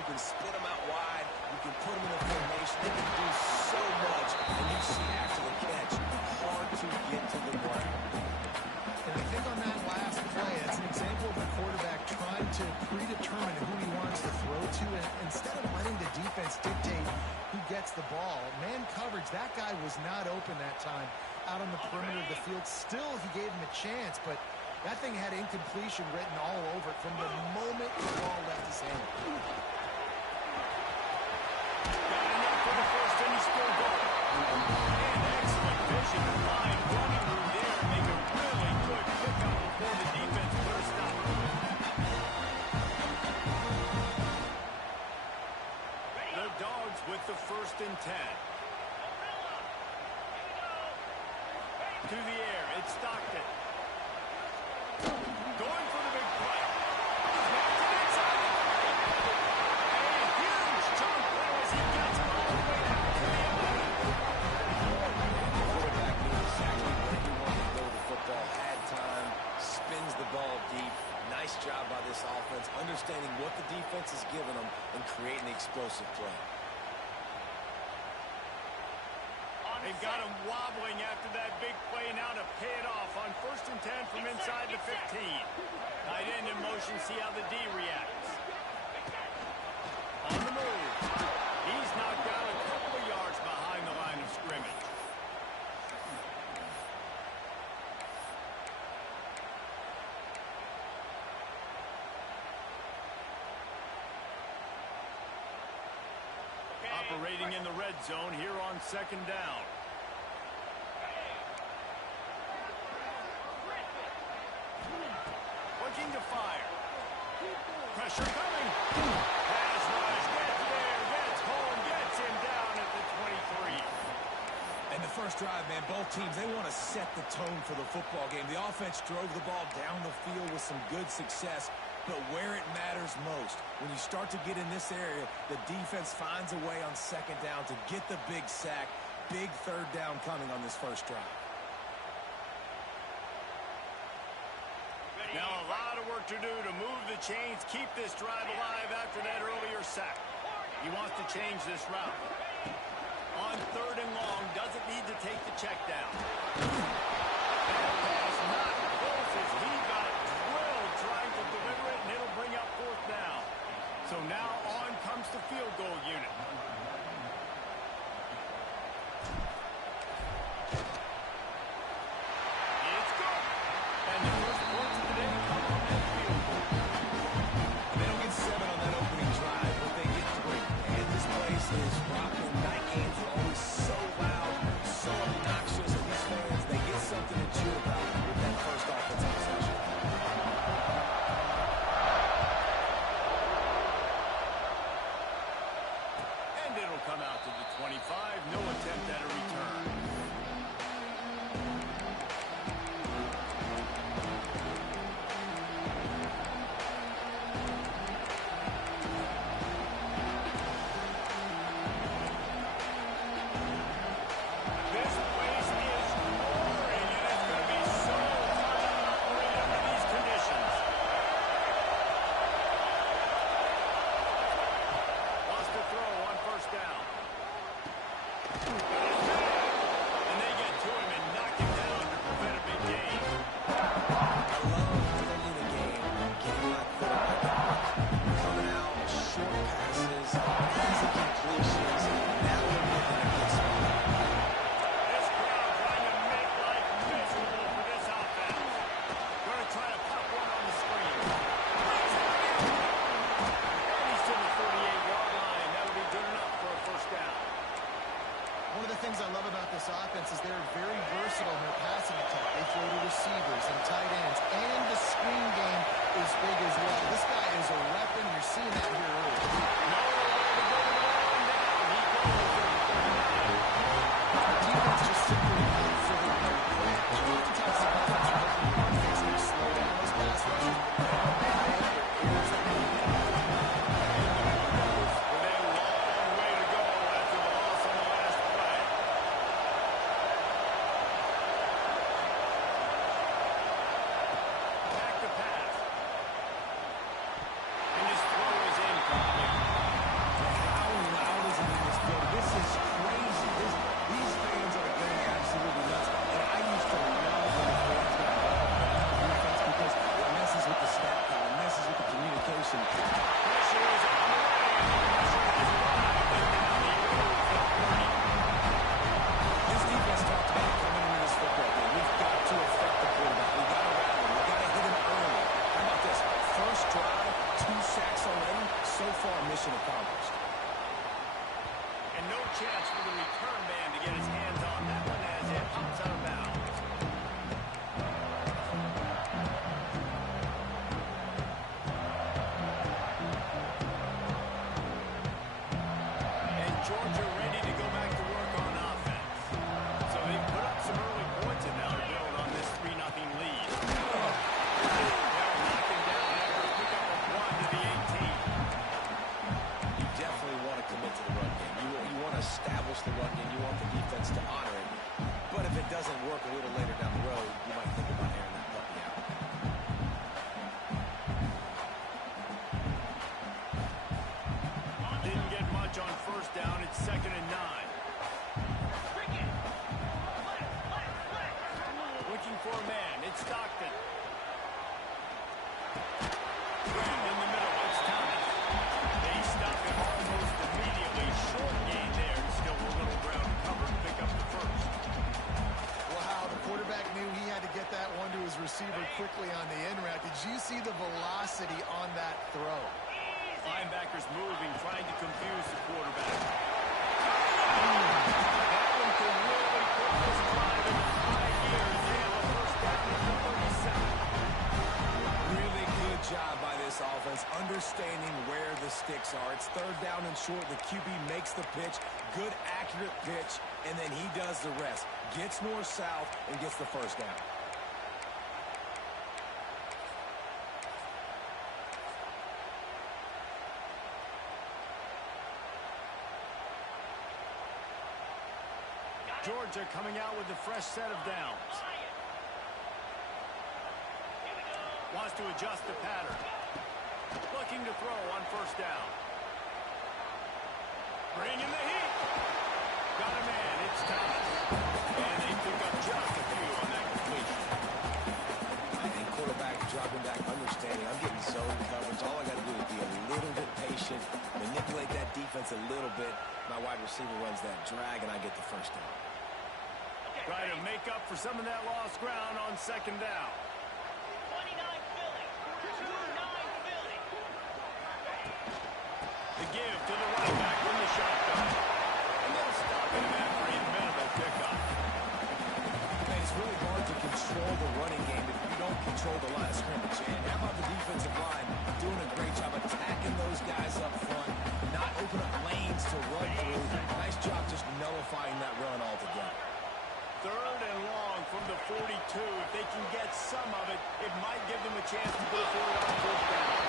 You can split them out wide. You can put them in a formation. They can do so much. And you see after the catch, hard to get to the ground. And I think on that last play, that's an example of a quarterback trying to predetermine who he wants to throw to. And instead of letting the defense dictate who gets the ball, man coverage, that guy was not open that time out on the perimeter of the field. Still, he gave him a chance, but that thing had incompletion written all over it from the moment the ball left his hand. Got enough for the first, and he still going. And excellent vision and line running room there. Make a really good pickup before the defense put a stop. The Dogs with the 1st and 10. To the air, it's Stockton. Going for the big play. He's mounted inside the 30. A huge chunk play as he gets it all the way down to the 11. The quarterback knew exactly where he wanted to go with the football. Had time, spins the ball deep. Nice job by this offense, understanding what the defense is giving them and creating the explosive play. They've got him wobbling after that big play now to pay it off on 1st and 10 from inside the 15. Tight end in motion, see how the D reacts. On the move. He's knocked out a couple of yards behind the line of scrimmage. Operating in the red zone here on 2nd down. Looking to fire. Pressure coming. Pass rush, gets there, gets home, gets him down at the 23. And the first drive, man, both teams, they want to set the tone for the football game. The offense drove the ball down the field with some good success, but where it matters most, when you start to get in this area, the defense finds a way on 2nd down to get the big sack. Big 3rd down coming on this first drive. Now a lot of work to do to move the chains, keep this drive alive after that earlier sack. He wants to change this route. On 3rd and long, doesn't need to take the check down. That pass not close as he got drilled trying to deliver it, and it'll bring up 4th down. So now on comes the field goal unit. It's good. And the first points of the day come on that field goal. They don't get 7 on that opening drive, but they get 3. And this place is rocking. Night games are always so loud, so obnoxious, and these fans, they get something to cheer about with that first offensive possession. And it'll come out to the 25. No attempt at a return. This place is roaring, and it's going to be so hard to operate under these conditions. Lost a throw on 1st down. And they get to him and knock him down to prevent a big gain. I love ending the game, getting my quarterback coming out, short passes, easy completions. Now we're getting a good spot. This crowd trying to make life miserable for this offense. Going to try to pop one on the screen. Brings it in. And he's to the 48-yard line. That'll be good enough for a 1st down. One of the things I love about this offense is they're very versatile in their passing attack. They throw to receivers and tight ends, and the screen game is big as well. This guy is a weapon. You're seeing that here early. The defense just simply not figuring out a plan. Oftentimes the offense are looking at offense to slow down those pass rushes. They make their errors that they need. With a long way to go after the loss on the last play. Back to pass. And his throw is incomplete. no chance for the return man to get his hands on that one as it hops out of bounds. And Georgia ready to go back to work on offense. So they put up some early points and now to build on this 3-0 lead. They'll knock him down after a pick up of 1 to the 18. You definitely want to commit to the run game. You want to establish the run game. You want the defense to honor it. But if it doesn't work a little later down the road, you might think about airing that puppy out. Didn't get much on first down. It's 2nd and 9. Looking for a man. It's Stockton. Graham in the middle. It's Thomas. They stop him almost immediately. Short gain there. Still a little ground covered. Pick up the first. Wow, the quarterback knew he had to get that one to his receiver quickly on the in route. Did you see the velocity on that throw? Linebackers moving, trying to confuse the quarterback. That one could really put this drive in 5 years. They have a first down at the 37. Really good job by this offense, understanding where the sticks are. It's 3rd down and short. The QB makes the pitch. Good, accurate pitch, and then he does the rest. Gets north-south and gets the first down. Georgia coming out with a fresh set of downs. Wants to adjust the pattern. Looking to throw on first down. Bringing the heat. Got a man. It's Thomas. And they pick up just a few on that completion. And quarterback dropping back, understanding I'm getting zone coverage. All I got to do is be a little bit patient, manipulate that defense a little bit. My wide receiver runs that drag, and I get the first down. Try to make up for some of that lost ground on 2nd down. 29 Philly. 29 Philly. The give to the running back from the shotgun. And they'll stop him after a minimal pickup. Man, it's really hard to control the running game if you don't control the line of scrimmage. And how about the defensive line doing a great job attacking those guys up front, not open up lanes to run through. Nice job just nullifying that run altogether. 3rd and long from the 42. If they can get some of it, it might give them a chance to go for it on 4th down.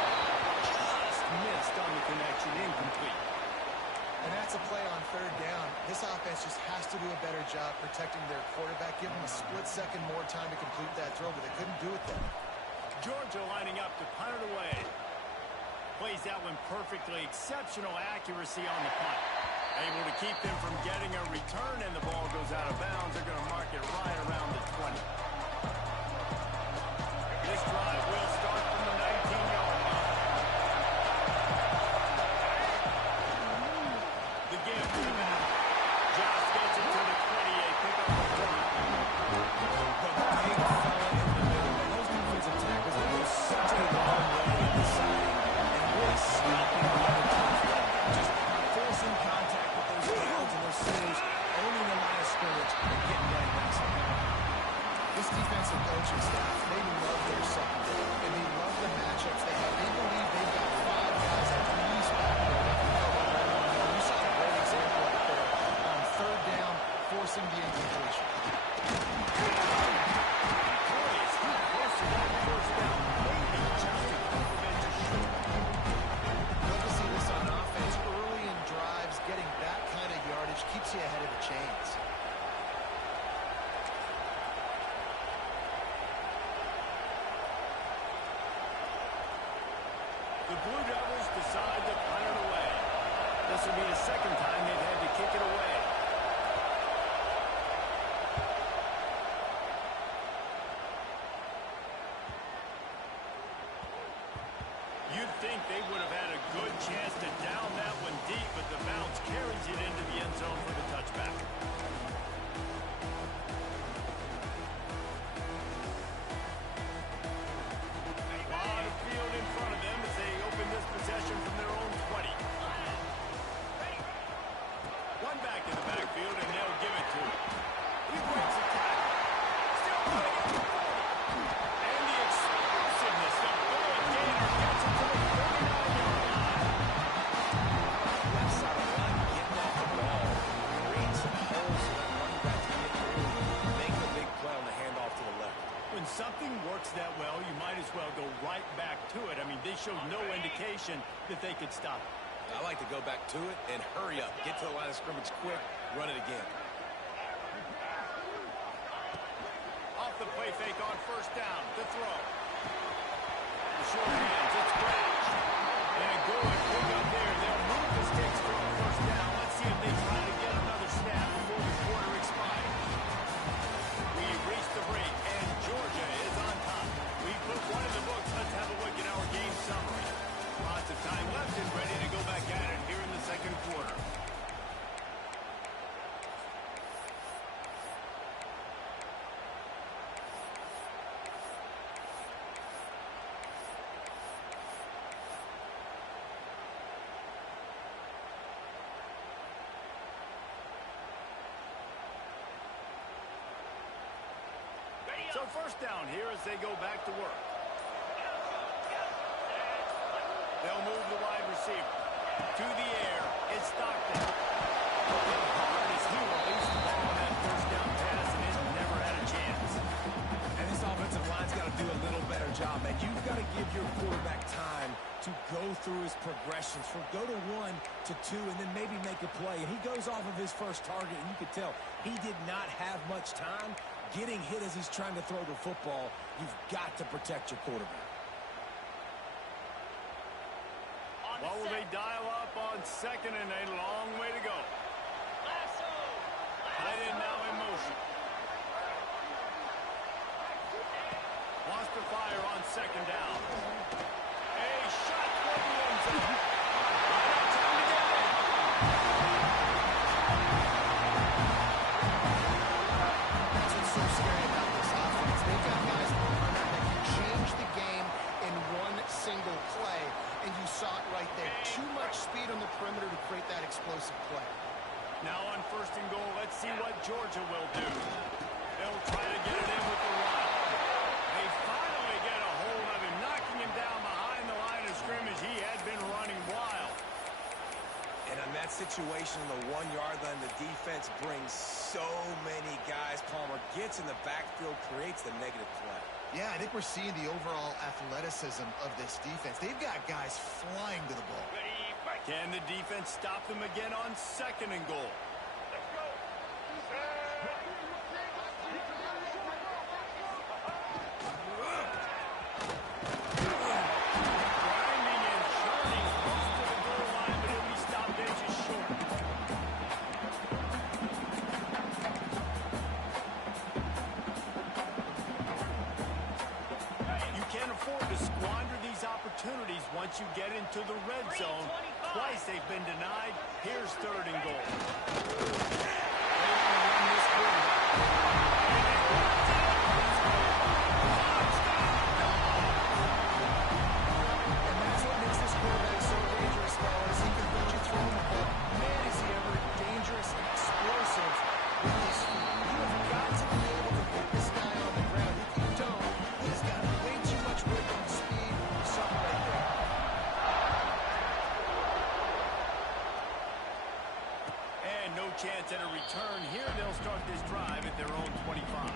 Just missed on the connection, incomplete. And that's a play on 3rd down. This offense just has to do a better job protecting their quarterback. Give them a split second more time to complete that throw, but they couldn't do it then. Georgia lining up to punt it away. Plays that one perfectly. Exceptional accuracy on the punt. Able to keep them from getting a return, and the ball goes out of bounds. They're going to mark it right around the 20. This drive will start from the 19-yard line. The give to the back. Josh gets it to the 28. Pick up the 30. The big fella in the middle. Those defensive tackles, they go such a long way in the side and really stopping the other team's run. Just forcing contact with those downs and those sinners, owning the line of scrimmage, and getting running backs up. This defensive coaching staff, they love their secondary, and they love the matchups they have. They believe they've got 5 guys at least back there that can cover everyone. You saw a great example of it there on 3rd down, forcing the incompletion. Curious, who close to that first down? Maybe just a couple of inches short. Love to see this on offense early in drives. Getting that kind of yardage keeps you ahead of the chains. The Blue Devils decide to punt it away. This will be the 2nd time they've had to kick it away. You'd think they would have had a good chance to down that one deep, but the bounce carries it into the end zone for the touchback. Lot of field in front of them as they open this possession from their own 20. showed no indication that they could stop it. I like to go back to it and hurry up. Get to the line of scrimmage quick, run it again. Off the play fake on first down. The throw. The short hands. It's Crash. And good pick up there. They'll move the sticks for a first down. Let's see if they try to get another snap before the quarter expires. We reach the break, and Georgia is on top. We put one in the books. Let's have a look at our game summary. Lots of time left and ready to go back at it here in the second quarter. So first down here as they go back to work. They'll move the wide receiver. To the air. It's Stockton. Hard as he released the ball on that first down pass, and it never had a chance. And this offensive line's got to do a little better job, man. You've got to give your quarterback time to go through his progressions from go to 1 to 2 and then maybe make a play. And he goes off of his first target, and you could tell he did not have much time getting hit as he's trying to throw the football. You've got to protect your quarterback. What will they dial up on second and a long way to go? Tight end now in motion. Wants to fire on second down. A shot for the end zone. Right on time to get it. That's what's so scary about this offense. They've got guys that can change the game in one single play, and you saw it right there. Too much speed on the perimeter to create that explosive play. Now on first and goal, let's see what Georgia will do. They'll try to get it in with the run. They finally get a hold of him, knocking him down behind the line of scrimmage. He had been running wild. And on that situation, the 1-yard line, the defense brings so many guys. Palmer gets in the backfield, creates the negative play. Yeah, I think we're seeing the overall athleticism of this defense. They've got guys flying to the ball. Can the defense stop them again on second and goal? Grinding and churning close to the goal line, but he'll be stopped there just short. You can't afford to squander these opportunities once you get into the red zone. Twice they've been denied. Here's third and goal. They want to run this And that's what makes this quarterback so dangerous, fellas. He can put you through the ball. Man, is he ever dangerous and explosive with his feet. You have got to be able to put this guy on the ground. If you don't, he's got way too much width and speed. Something right there. and no chance at a return here. They'll start this drive at their own 25.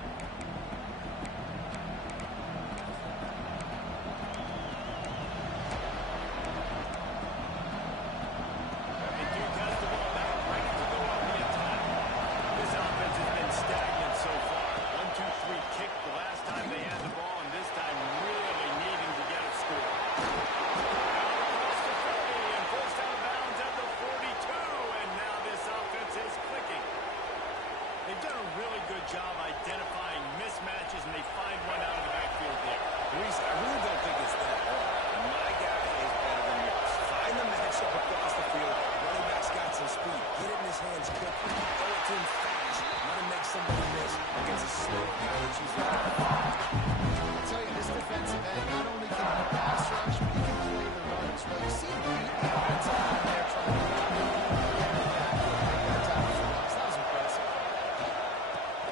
Job identifying mismatches, and they find one out of the backfield there. Reese, I really don't think it's that hard. My guy is better than yours. Find the matchup across the field. Running back's got some speed. Get it in his hands quickly. Throw it to him fast. Let him make somebody miss against a slow guy that you I'll tell you, this defensive end not only can he pass rush, but he can play the run as well. You see him beat the offensive line there trying to get him back and make that tackle for loss. That was impressive.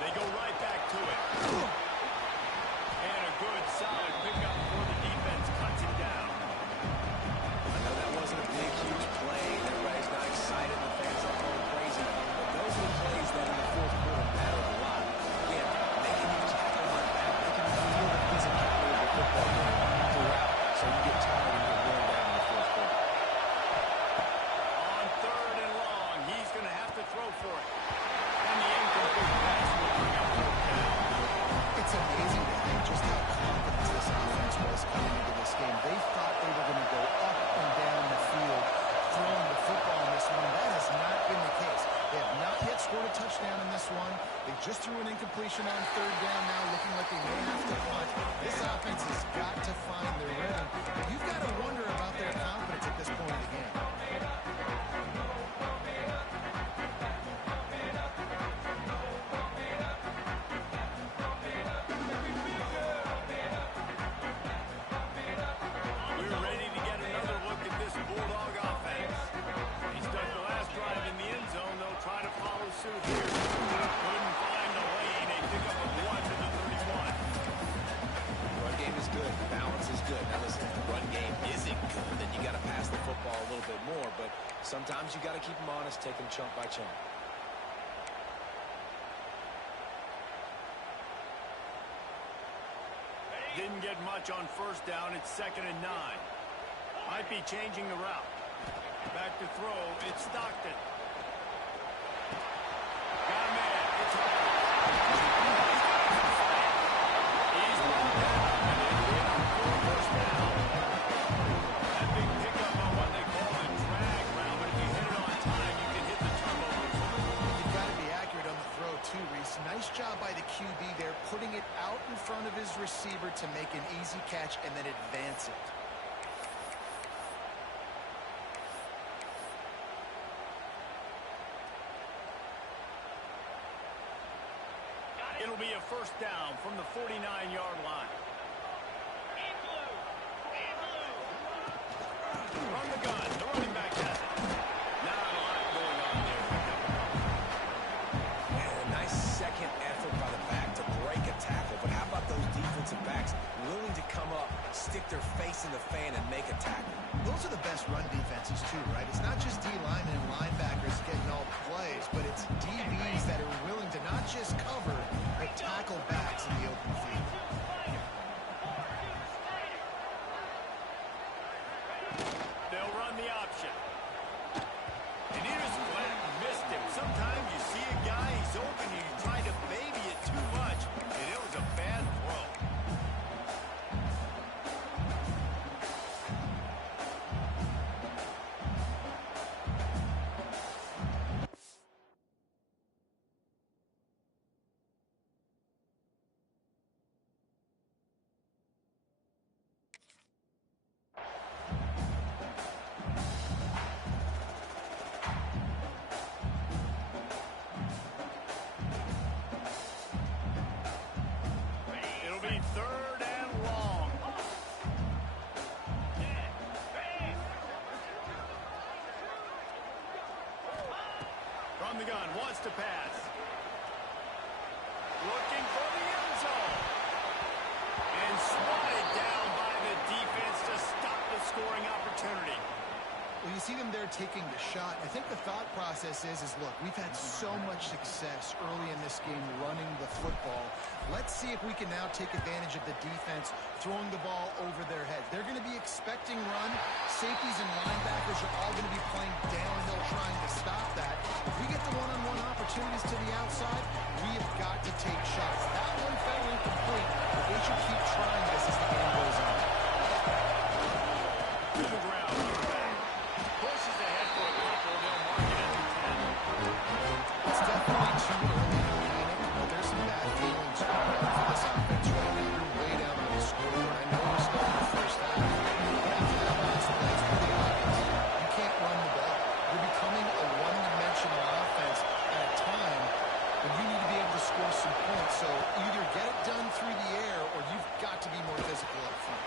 They go right back to it. And a good, solid pickup for the defense. Cuts him down. I know that wasn't a big, huge play. Everybody's not excited. The fans aren't going crazy. But those are the plays that in the fourth quarter matter a lot. Again, making you tackle like that, making you feel the physicality of the football game throughout. So you get tired and get scored a touchdown in this one. They just threw an incompletion on third down now, looking like they may have to punt. This offense has got to find their rhythm. You've got to wonder about their confidence at this point in the game. We're ready to get another look at this Bulldog offense. He stuck the last drive in the end zone. They'll try to follow suit here. Couldn't find the lane. They pick up a 1 to the 31. Run game is good. Balance is good. Now listen, if the run game isn't good, then you got to pass the football a little bit more. But sometimes you got to keep them honest, take them chunk by chunk. Didn't get much on first down. It's 2nd and 9. Might be changing the route. Back to throw. It's Stockton. Got a man. It's He's brought down, and it'll be out for a first down. That big pickup on what they call the drag route, but if you hit it on time, you can hit the turnovers. You've got to be accurate on the throw, too, Reese. Nice job by the QB there, putting it out in front of his receiver to make an easy catch and then advance it. It'll be a first down from the 49-yard line. From the gun, the running back has it. Not a lot going on there. And a nice second effort by the back to break a tackle. But how about those defensive backs willing to come up, stick their face in the fan, and make a tackle? Those are the best run defenses, too, right? It's not just D linemen and linebackers getting all the plays, but it's DBs that are willing to not just cover, but tackle backs in the open field. They'll run the option. And he was flat and missed him. Sometimes you see a guy, he's open, and you try to baby it too much, and it was a bad throw. It'll be 3rd and long. From the gun, wants to pass. Looking for the end zone. And swatted down by the defense to stop the scoring opportunity. Well, you see them there taking the shot. I think the thought process is look, we've had so much success early in this game running the football. Let's see if we can now take advantage of the defense throwing the ball over their head. They're going to be expecting run. Safeties and linebackers are all going to be playing downhill trying to stop that. If we get the one-on-one opportunities to the outside, we have got to take shots. That one fell incomplete, but they should keep trying this as the game goes on. To the ground, back. Pushes ahead for a couple. They'll mark it at the 10. It's definitely too early to panic, but there's some bad feelings going on for this offense right now. You're way down on the score. I know we're still in the first half. After that last play, it's pretty obvious. You can't run the ball. You're becoming a one-dimensional offense at a time when you need to be able to score some points. So either get it done through the air or you've got to be more physical up front.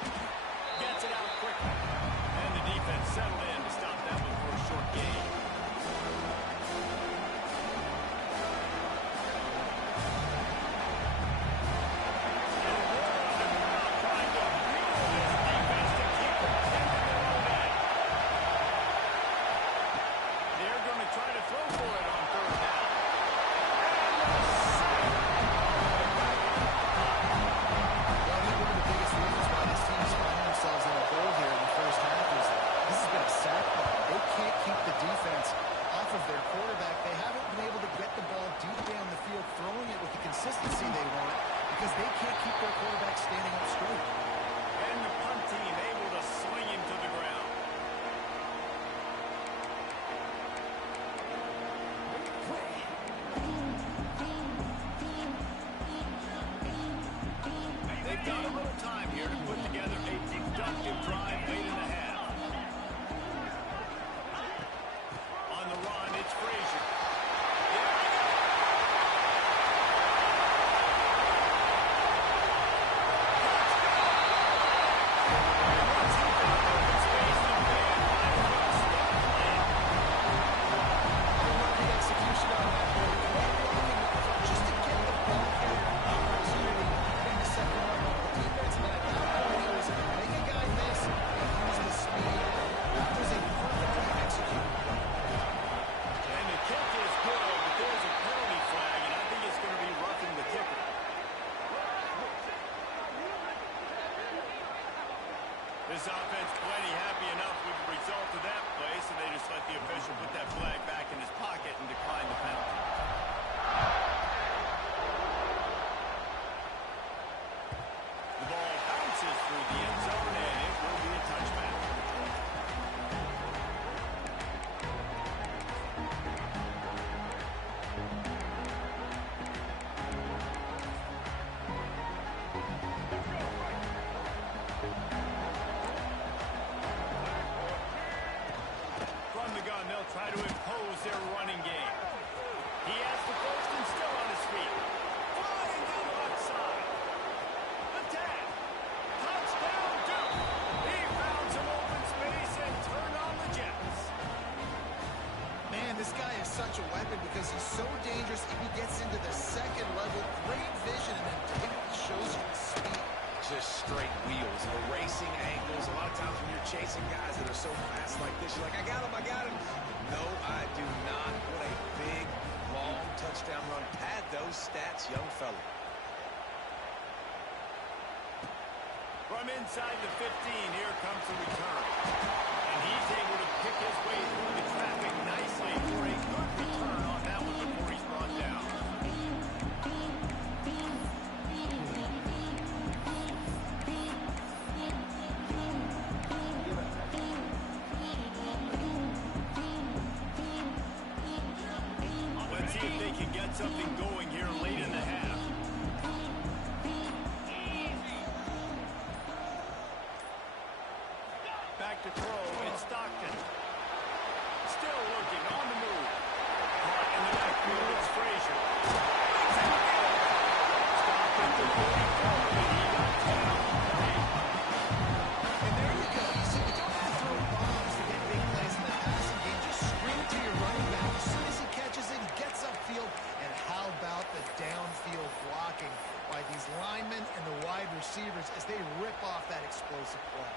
Gets it out quickly. And the defense settled in to stop that one for a short gain. They're going to try to throw for it on 3rd down. Well, I think one of the biggest reasons why this team is finding themselves in a hole here in the first half is this has been a sack problem. They can't keep the defense off of their quarterback. They haven't been able to get the ball deep down the field, throwing it with the consistency they want because they can't keep their quarterback standing up straight. And the punt team able to swing him to the ground. He has the first and still on his feet. Flying down the left side. The 10. Touchdown, Duke. He found some open space and turned on the Jets. Man, this guy is such a weapon because he's so dangerous if he gets into the second level. Great vision, and then he shows you the speed. Just straight wheels, erasing angles. A lot of times when you're chasing guys that are so fast like this, you're like, I got him, I got him. No, I do not. What a big, long touchdown run. Pad those stats, young fella. From inside the 15, here comes the return. And he's able to pick his way through the traffic nicely for a good return on that one before he's brought down. Let's see if they can get something going here late in the half. Back to throw, it's Stockton. Still looking, on the move. Caught in the backfield, it's Frazier. Stopped at the 44, and he got down. And there you go. You see, you don't have to throw bombs to get big plays in the passing game. Just screen it to your running back. As soon as he catches it, he gets upfield. And how about the downfield blocking by these linemen and the wide receivers as they rip off that explosive play?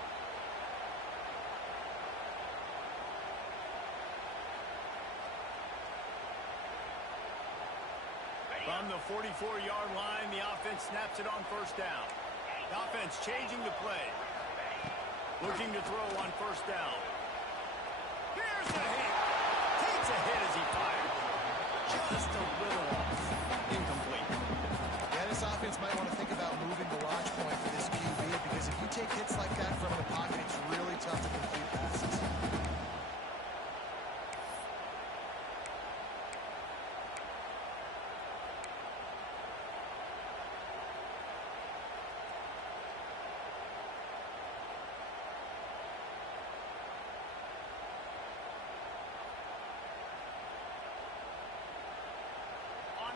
From the 44-yard line, the offense snaps it on first down. The offense changing the play. Looking to throw on first down. Here's the hit. Takes a hit as he fires. Just a little off. Incomplete. Yeah, this offense might want to think about moving the launch point for this QB because if you take hits like that from the pocket, it's really tough to complete passes.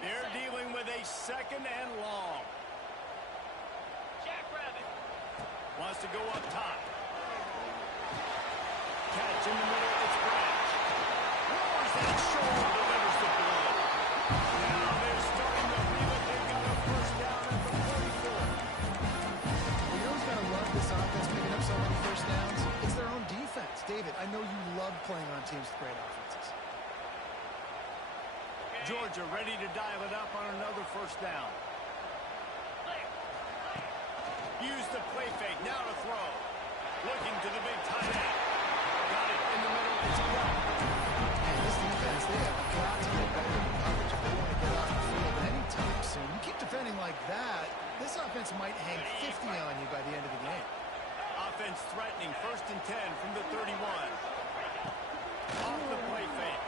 They're dealing with a second and long. Jackrabbit. Wants to go up top. Catch in the middle, it's Branch. Lowers that shoulder, delivers the blow. Now they're starting to feel it. They've got a first down at the 44. You know who's going to love this offense picking up so many first downs? It's their own defense. David, I know you love playing on teams with great offenses. Georgia ready to dial it up on another first down. Use the play fake, now to throw. Looking to the big tight end. Got it in the middle, it's blocked. And this defense, they have got to get better in coverage if they want to get off the field anytime soon. You keep defending like that, this offense might hang 50 on you by the end of the game. Offense threatening, first and 10 from the 31. Off the play fake.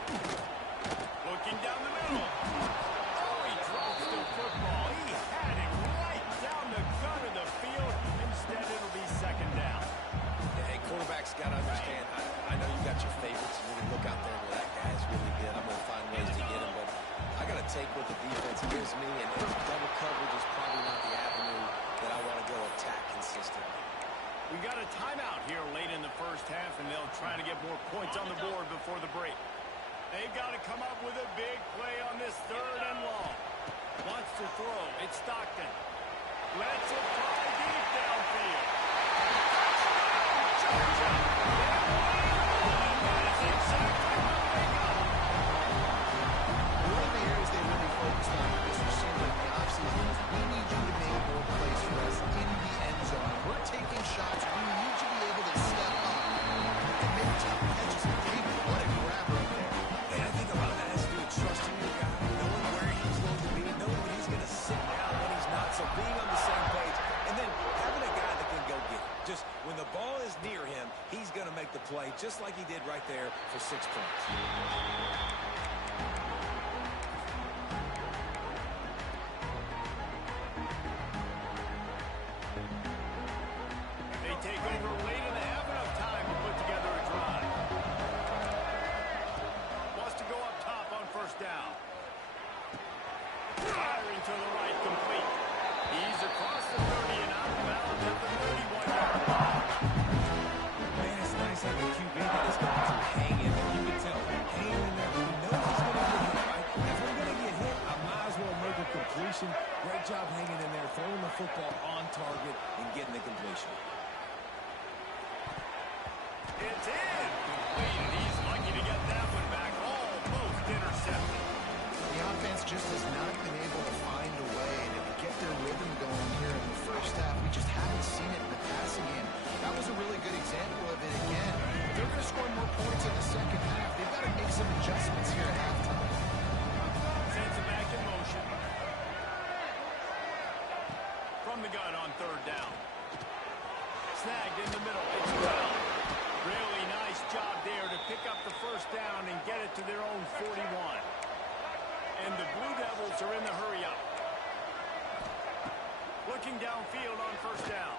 Looking down the middle. Oh, he drops the football. He had it right down the gun of the field. Instead, it'll be second down. Yeah, hey, quarterbacks got to understand. I know you got your favorites. You're going to look out there where that guy's really good. I'm going to find ways to get him, but I got to take what the defense gives me, and double coverage is probably not the avenue that I want to go attack consistently. We got a timeout here late in the first half, and they'll try to get more points on the board before the break. They've got to come up with a big play on this third and long. Wants to throw. It's Stockton. Lets it fly deep downfield. Georgia. And that is exactly what they got. One of the areas they really focused on this receiver in the offseason is we need you to make more plays for us in the end zone. We're taking shots. We need you to be able to step up and make tough catches. David, what a grab right there. And I think a lot of that has to do with trusting your guy, knowing where he's going to be, knowing when he's going to sit down, when he's not. So being on the same page, and then having a guy that can go get it. Just when the ball is near him, he's going to make the play, just like he did right there for 6 points. They take over late in the half, enough time to put together a drive. Wants to go up top on first down. to the right, complete. He's across the 30 and out of bounds at the 31-yard line. Man, it's nice having a QB that is going to hang in there. You can tell, hanging in there. He knows he's going to get hit, right? If I'm going to get hit, I might as well make a completion. Great job hanging in there, throwing the football on target, and getting the completion. It's in. Complete. He's lucky to get that one back. Almost intercepted. The offense just has not been able to find a way to get their rhythm going here in the first half. We just haven't seen it in the passing game. That was a really good example of it again. If they're going to score more points in the second half, they've got to make some adjustments here at halftime. Sends it back in motion. From the gun on third down. Snagged in the middle. It's well. Really nice job there to pick up the first down and get it to their own 41. And the Blue Devils are in the hurry up. Looking downfield on first down.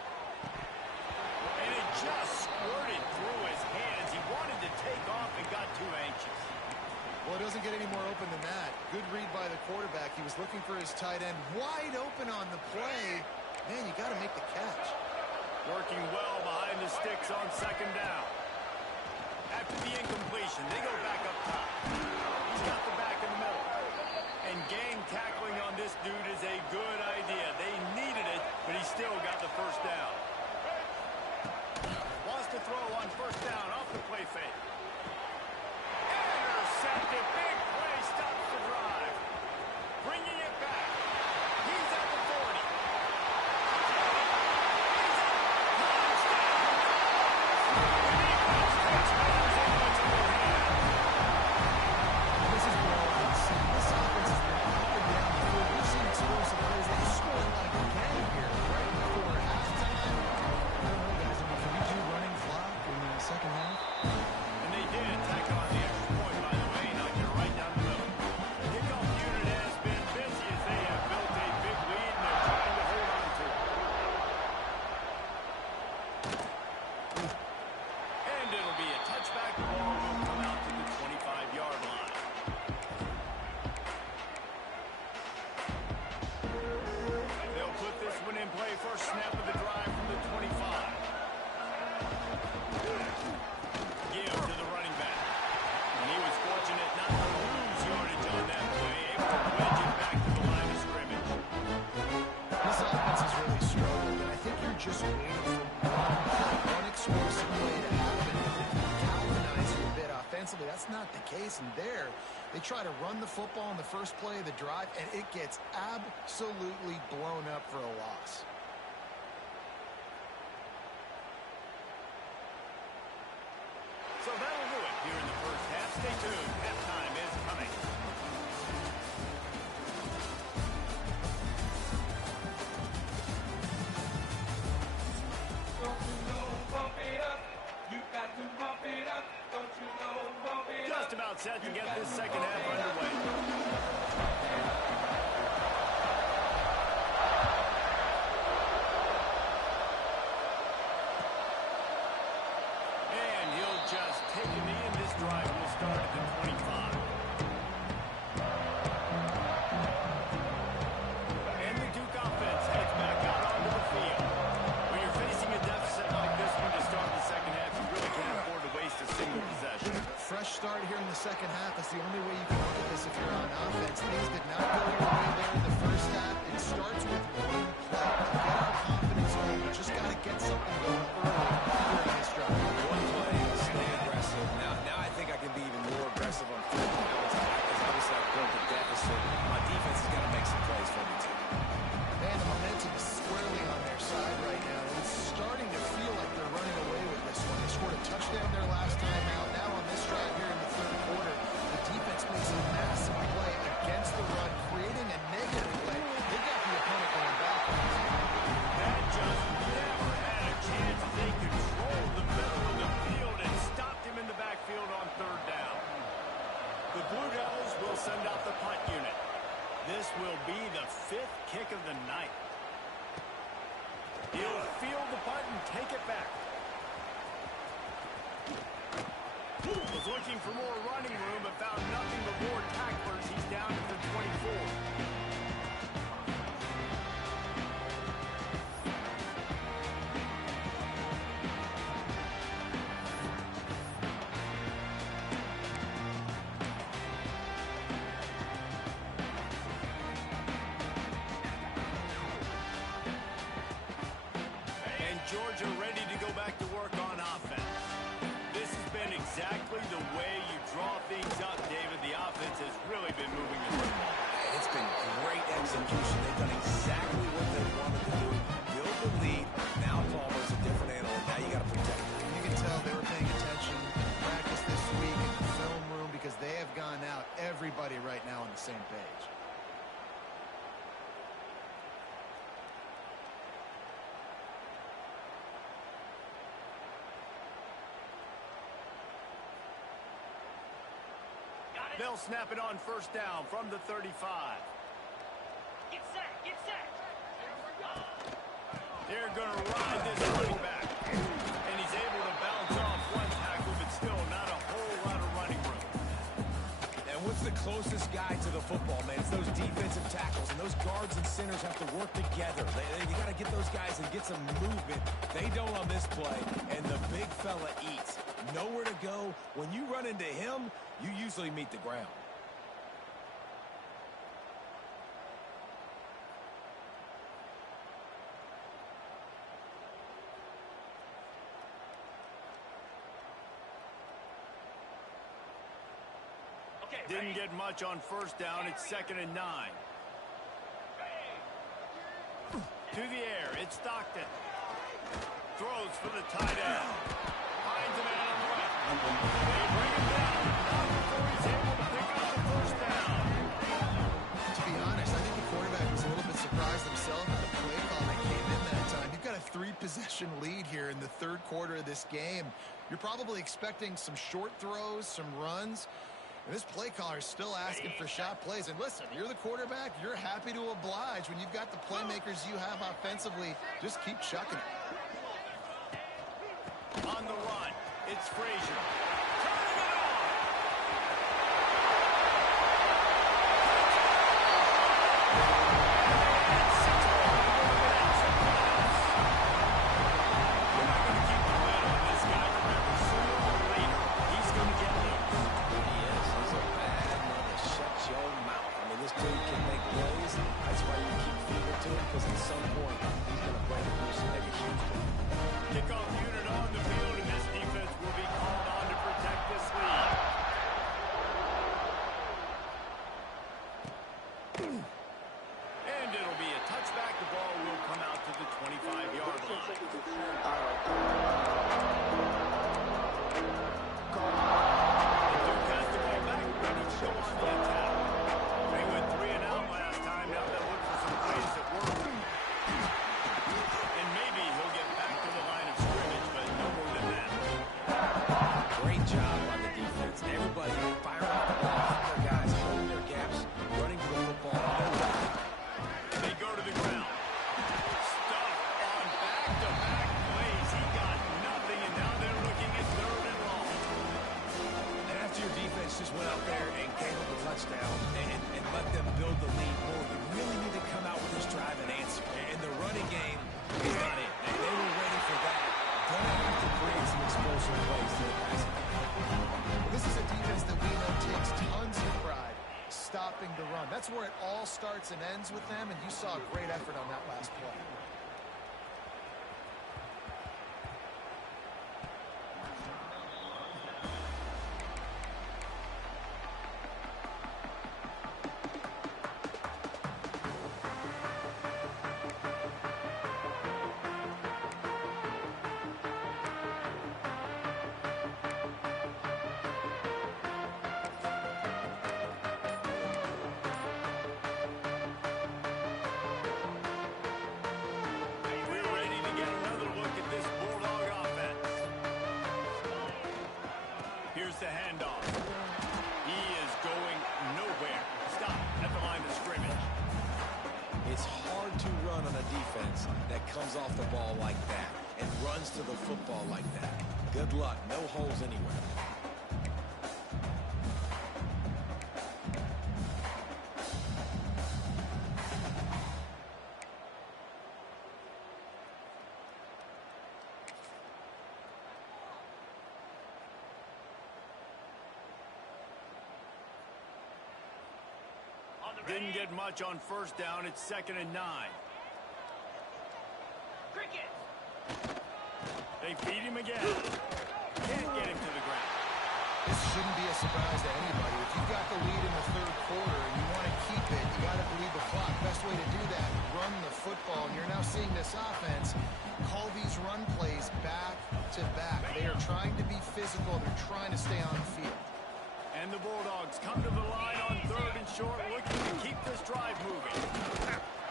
And it just squirted through his hands. He wanted to take off and got too anxious. Well, it doesn't get any more open than that. Good read by the quarterback. He was looking for his tight end wide open on the play. Man, you got to make the catch. Working well behind the sticks on second down. After the incompletion, they go back up top. He's got the back in the middle. And game tackling on this dude is a good idea. They needed it, but he still got the first down. Wants to throw on first down off the play fake. Intercepted. Big play stops the drive. Bringing it back. He's at the 40. This is blowout. This offense has been up and down the field. We've seen explosive plays. They scored like again here right before halftime. I don't know, guys. I mean, can we do running clock in the second half? And they did tack on the extra point, by the way, knocked it right down the middle. The kickoff unit has been busy as they have built a big lead, and they're trying to hold on to it. And it'll be a touchback. The ball will come out to the 25-yard line. They'll put this one in play. First snap of the drive from the 25. Give to the running back. And he was fortunate not to lose yardage on that play. Able to wedge it back to the line of scrimmage. This offense has really struggled, and I think you're just waiting for one explosive play to happen and galvanize you a bit offensively. That's not the case, and there they try to run the football in the first play of the drive, and it gets absolutely blown up for a loss. So that'll do it here in the first half. Stay tuned. Halftime is coming. Just about set to get this second half underway. And he'll just take a knee, and this drive will start at the 25. And the Duke offense heads back out onto the field. When you're facing a deficit like this one to start the second half, you really can't afford to waste a single possession. Fresh start here in the second half. That's the only way you can look at this if you're on offense. Things did not go your way there in the first half. It starts with one play. Get our confidence going. We just got to get something going early during this drive. One play, stay aggressive. Now I think I can be even more aggressive on fourth down. Because obviously I've built a deficit. My defense has got to make some plays for me too. Man, the momentum is squarely on their side right now. It's starting to feel like they're running away with this one. They scored a touchdown their last time out. Now on this drive here in the third quarter, the defense makes a massive play against the run, creating a negative play. They got the opponent going backwards. That just never had a chance. They controlled the middle of the field and stopped him in the backfield on third down. The Blue Devils will send out the punt unit. This will be the fifth kick of the night. He'll field the punt and take it back. Was looking for more running room, but found nothing but more tacklers. He's down at the 24. Georgia ready to go back to work on offense. This has been exactly the way you draw things up, David. The offense has really been moving the football. It's been great execution. They've done exactly what they wanted to do. Build the lead. Now Palmer's a different animal. Now you got to protect him. You can tell they were paying attention in practice this week in the film room because they have gone out, everybody right now on the same page. They'll snap it on first down from the 35. Get set, get set. They're going to ride this running back. And he's able to bounce off one tackle, but still not a whole lot of running room. And what's the closest guy to the football, man? It's those defensive tackles, and those guards and centers have to work together. You got to get those guys and get some movement. They don't on this play, and the big fella eats. Nowhere to go. When you run into him, you usually meet the ground. Okay, Didn't get much on first down. It's 2nd and 9. To the air, it's Stockton. Throws for the tight end. Finds a man on the left. They bring him down. Not before he's able to pick up the first down. To be honest, I think the quarterback was a little bit surprised himself at the play call that came in that time. You've got a 3-possession lead here in the third quarter of this game. You're probably expecting some short throws, some runs. And this play caller is still asking for shot plays. And listen, you're the quarterback. You're happy to oblige. When you've got the playmakers you have offensively, just keep chucking it. On the run, it's Frazier. Turning it on. You're not going to keep the lid on this guy. Remember, sooner or later, he's going to get loose. He is. He's a bad man that shuts your mouth. I mean, this dude can make plays. That's why you keep feeding to him, because at some point, he's going to break loose and make a huge play. Kickoff unit on the field, and this defense will be called on to protect this lead. And it'll be a touchback. The ball will come out to the 25-yard line. Duke has the ball back, ready to go on the attack. They went 3 and out last time. Now they'll look for some plays that work. And maybe he'll get back to the line of scrimmage, but no more than that. Great job on the defense. Everybody firing off the ball, hitting their guys, holding their gaps, running to the football. They go to the ground. Stuck on back-to-back plays. He got nothing, and now they're looking at 3rd and long. And after your defense just went out there and gave up a touchdown and let them build the lead more, you really need to come out with this drive and answer. And the running game is not it. And they were ready for that. Gonna have to create some explosive plays to the passing game. This is a defense that we know takes tons of pride stopping the run. That's where it all starts and ends with them, and you saw a great effort on that last play. We're ready to get another look at this Bulldog offense. Here's the handoff. He is going nowhere. Stop at the line of scrimmage. It's hard to run on a defense that comes off the ball like that and runs to the football like that. Good luck. No holes anywhere. Didn't get much on first down. It's 2nd and 9. Cricket. They feed him again. Can't get him to the ground. This shouldn't be a surprise to anybody. If you've got the lead in the third quarter and you want to keep it, you got to bleed the clock. Best way to do that, run the football. And you're now seeing this offense call these run plays back to back. They are trying to be physical. They're trying to stay on the field. And the Bulldogs come to the line on third and short, looking to keep this drive moving.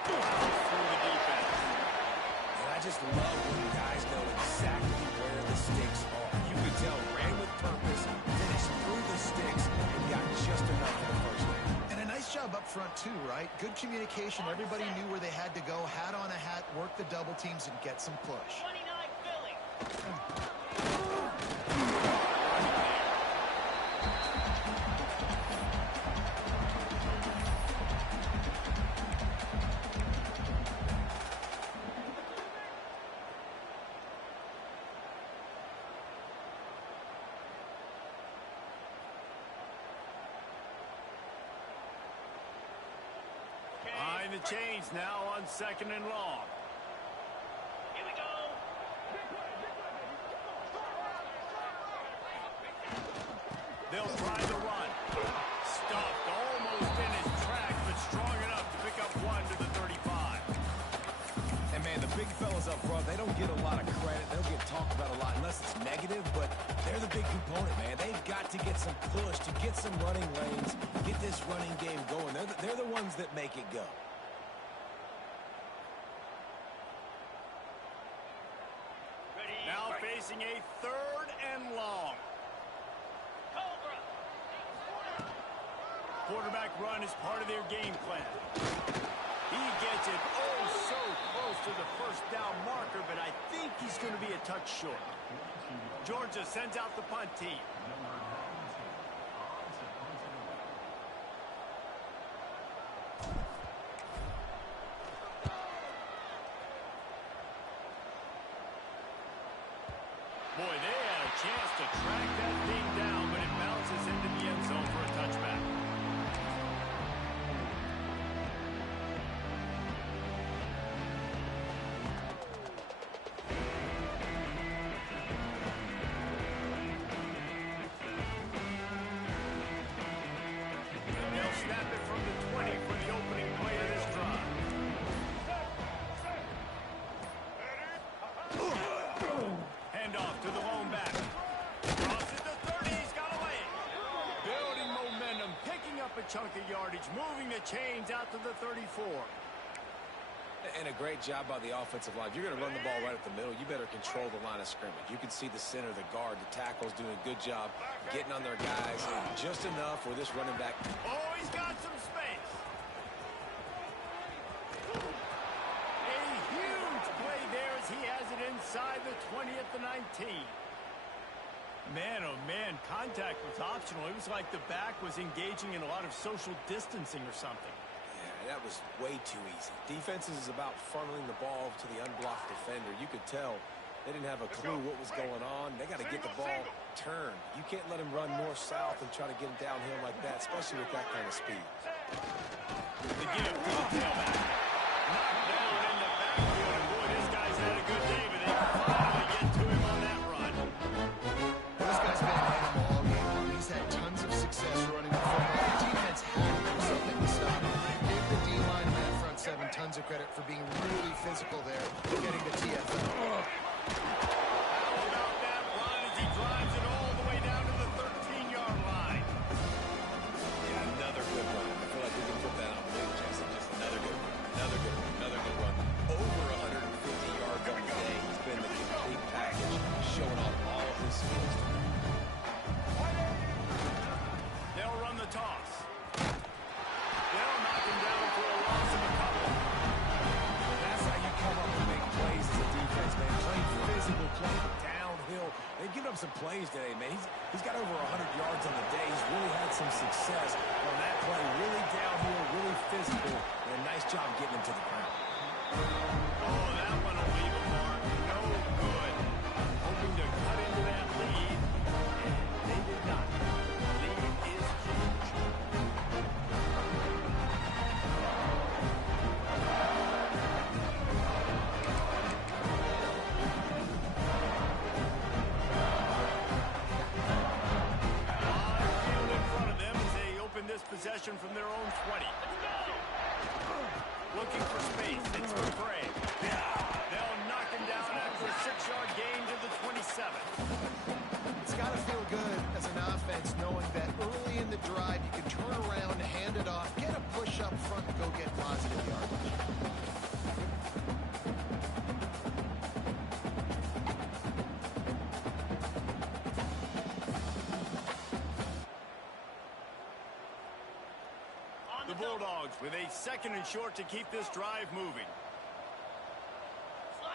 Through the defense. And I just love when guys know exactly where the sticks are. You can tell, ran with purpose, finished through the sticks, and got just enough for the first down. And a nice job up front, too, right? Good communication. Everybody knew where they had to go. Hat on a hat, work the double teams, and get some push. 29 Philly. Behind the chains now on second and long. Here we go. They'll try the run. Stuffed almost in his tracks, but strong enough to pick up one to the 35. And, man, the big fellas up front, they don't get a lot of credit. They don't get talked about a lot unless it's negative, but they're the big component, man. They've got to get some push, to get some running lanes, get this running game going. They're the ones that make it go. Ready. Now facing a third and long. Cobra. Quarterback run is part of their game plan. He gets it oh so close to the first down marker, but I think he's going to be a touch short. Georgia sends out the punt team. Boy, they had a chance to track that thing down, but it bounces into the end zone for a touchback. They'll snap it from the 20 for the opening play of this drive. Handoff to the lone back. Crosses the 30. He's got away. Building momentum, picking up a chunk of yardage, moving the chains out to the 34. And a great job by the offensive line. If you're going to run the ball right at the middle, you better control the line of scrimmage. You can see the center, the guard, the tackles doing a good job getting on their guys just enough where this running back. Oh, he's got some space. A huge play there as he has it inside the 20 at the 19. Man, oh man, contact was optional. It was like the back was engaging in a lot of social distancing or something. Yeah, that was way too easy. Defenses is about funneling the ball to the unblocked defender. You could tell they didn't have a clue what was going on. They got to get the ball turned. You can't let him run north-south and try to get him downhill like that, especially with that kind of speed. The give to the tailback. Knocked down in the backfield, and boy, this guy's had a good day, but they can finally get to him on that run. This guy's been an animal all game long. He's had tons of success running the football. The defense had to do something to stop him. Give the D-line and that front seven tons of credit for being really physical there, getting the TFL. How about that run as he drives it all the way down to the 13-yard line? Yeah, another good run. I feel like we can put that on Blake Jackson. Just another good run. Another good run. Another good run. Over 150 yards on the day. He's been the complete package, showing off all of his skills. They'll run the toss. They'll knock him down for a loss of a couple. That's how you come up with big plays as a defense, man. Playing physical, playing downhill. They've given up some plays today, man. He's got over 100 yards on the day. He's really had some success on that play. Really downhill, really physical, and a nice job getting him to the ground. Oh, that one will leave a mark. No good. Hoping to cut into that lead, and they did not. Lead is huge. looking for space. It's McCray. They'll knock him down after a 6-yard gain to the 27. It's got to feel good as an offense knowing that early in the drive you can turn around, hand it off, get a push up front, and go get positive yardage. The Bulldogs with a 2nd and short to keep this drive moving. Slam.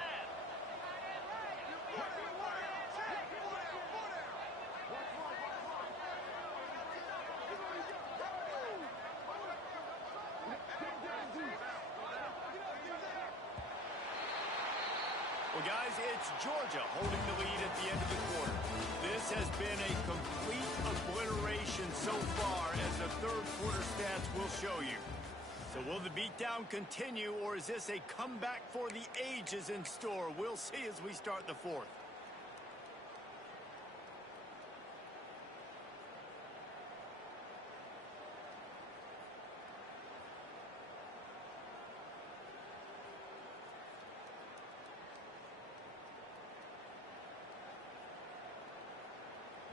Well, guys, it's Georgia holding the lead at the end of the quarter. This has been a complete obliteration so far, as the third quarter stats will show you. So will the beatdown continue, or is this a comeback for the ages in store? We'll see as we start the fourth.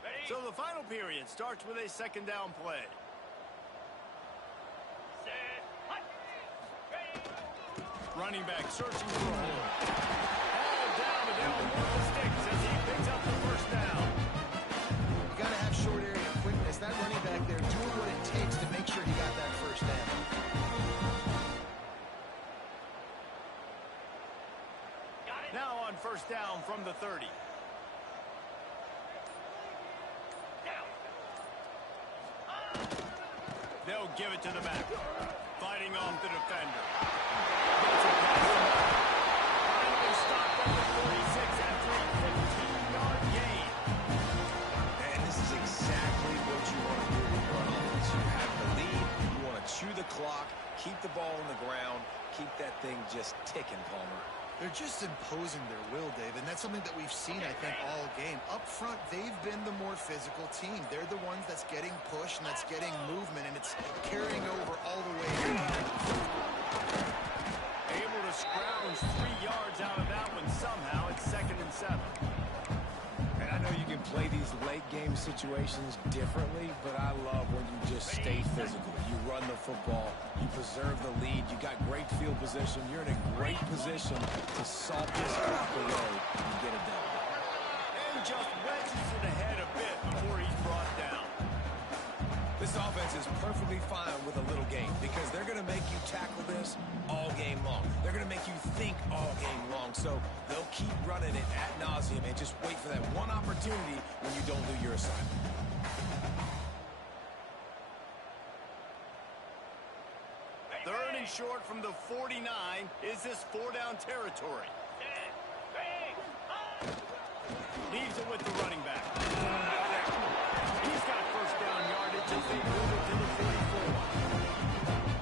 Ready, So the final period starts with a 2nd down play. set, hut. Ready, Running back searching for a hole. All down, but they'll work the sticks as he picks up the first down. You got to have short area quickness. That running back there doing what it takes to make sure he got that first down. got it. Now on first down from the 30. Down. They'll give it to the back. Fighting off the defender. Finally stopped at the 46 after a 15-yard gain. And this is exactly what you want to do when you run offense. You have the lead, you want to chew the clock, keep the ball on the ground, keep that thing just ticking, Palmer. They're just imposing their will, Dave, and that's something that we've seen, I think, all game. Up front, they've been the more physical team. They're the ones that's getting pushed and that's getting movement, and it's carrying over all the way to the end of the field. Able to scrounge 3 yards out of that one somehow. It's 2nd and 7. And I know you can play these late game situations differently, but I love when you just stay physical. You run the football, you preserve the lead, you got great field position, you're in a great position to salt this clock away and get it done. And just wedges it ahead a bit before he's brought down. This offense is perfectly fine with a little game because they're going to make you tackle this all game long. They're going to make you think all game long. So they'll keep running it ad nauseum and just wait for that one opportunity when you don't do your assignment. Third and short from the 49. Is this 4-down territory? Set, ready, hut. Leaves it with the running back. He's got first down yardage as they move it to the 44.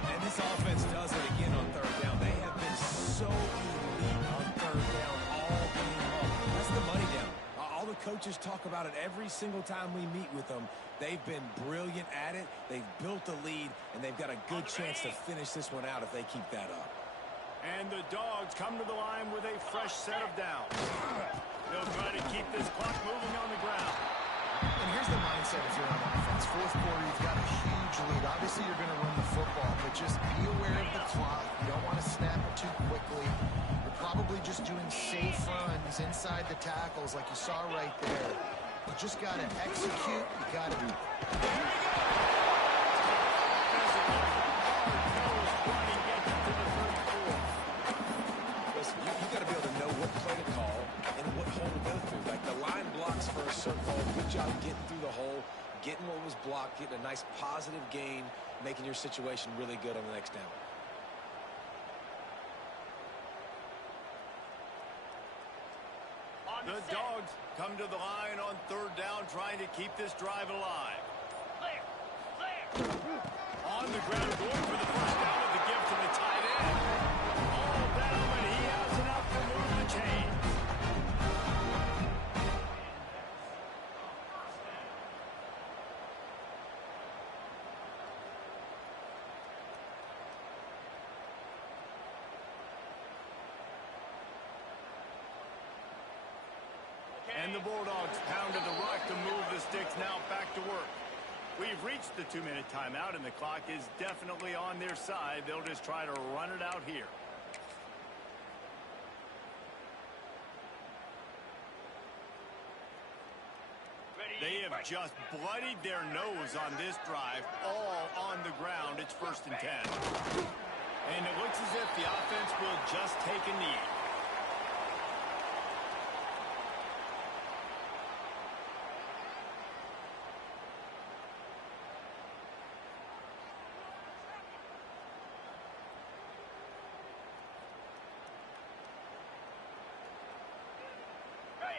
And this offense does it again on third down. They have been so elite on third down all game long. That's the money down. All the coaches talk about it every single time we meet with them. They've been brilliant at it. They've built a lead, and they've got a good chance to finish this one out if they keep that up. And the Dogs come to the line with a fresh set of downs. They'll try to keep this clock moving on the ground. And here's the mindset if you're on offense. Fourth quarter, you've got a huge lead. Obviously, you're going to run the football, but just be aware of the clock. You don't want to snap it too quickly. You're probably just doing safe runs inside the tackles like you saw right there. You just got to execute. You got to be. Listen, you got to be able to know what play to call and what hole to go through. Like the line blocks for a certain hole. Good job getting through the hole, getting what was blocked, getting a nice positive gain, making your situation really good on the next down. The Dogs come to the line on third down, trying to keep this drive alive. Clear, clear. On the ground, going for the first down with the give to the tight end. All down, but he has enough to move the chains. And the Bulldogs pounded the rock to move the sticks now back to work. We've reached the 2-minute timeout, and the clock is definitely on their side. They'll just try to run it out here. They have just bloodied their nose on this drive, all on the ground. It's 1st and 10. And it looks as if the offense will just take a knee.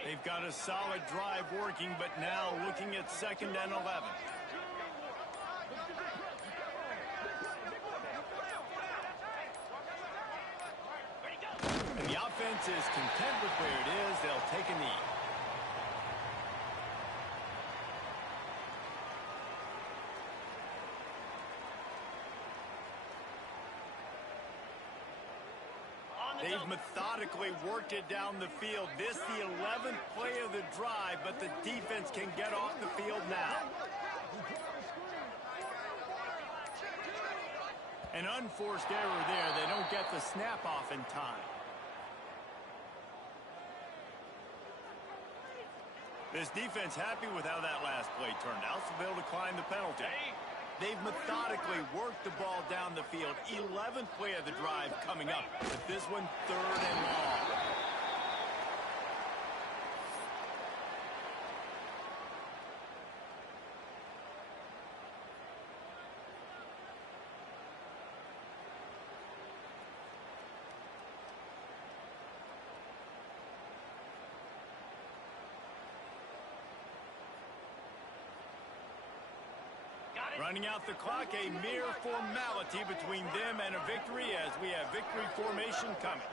They've got a solid drive working, but now looking at 2nd and 11. And the offense is content with where it is. They'll take a knee. They've methodically worked it down the field. This the 11th play of the drive, but the defense can get off the field now. An unforced error there. They don't get the snap off in time. This defense happy with how that last play turned out, so they'll decline the penalty. They've methodically worked the ball down the field. 11th play of the drive coming up. But this one, 3rd and long. Running out the clock, a mere formality between them and a victory as we have victory formation coming.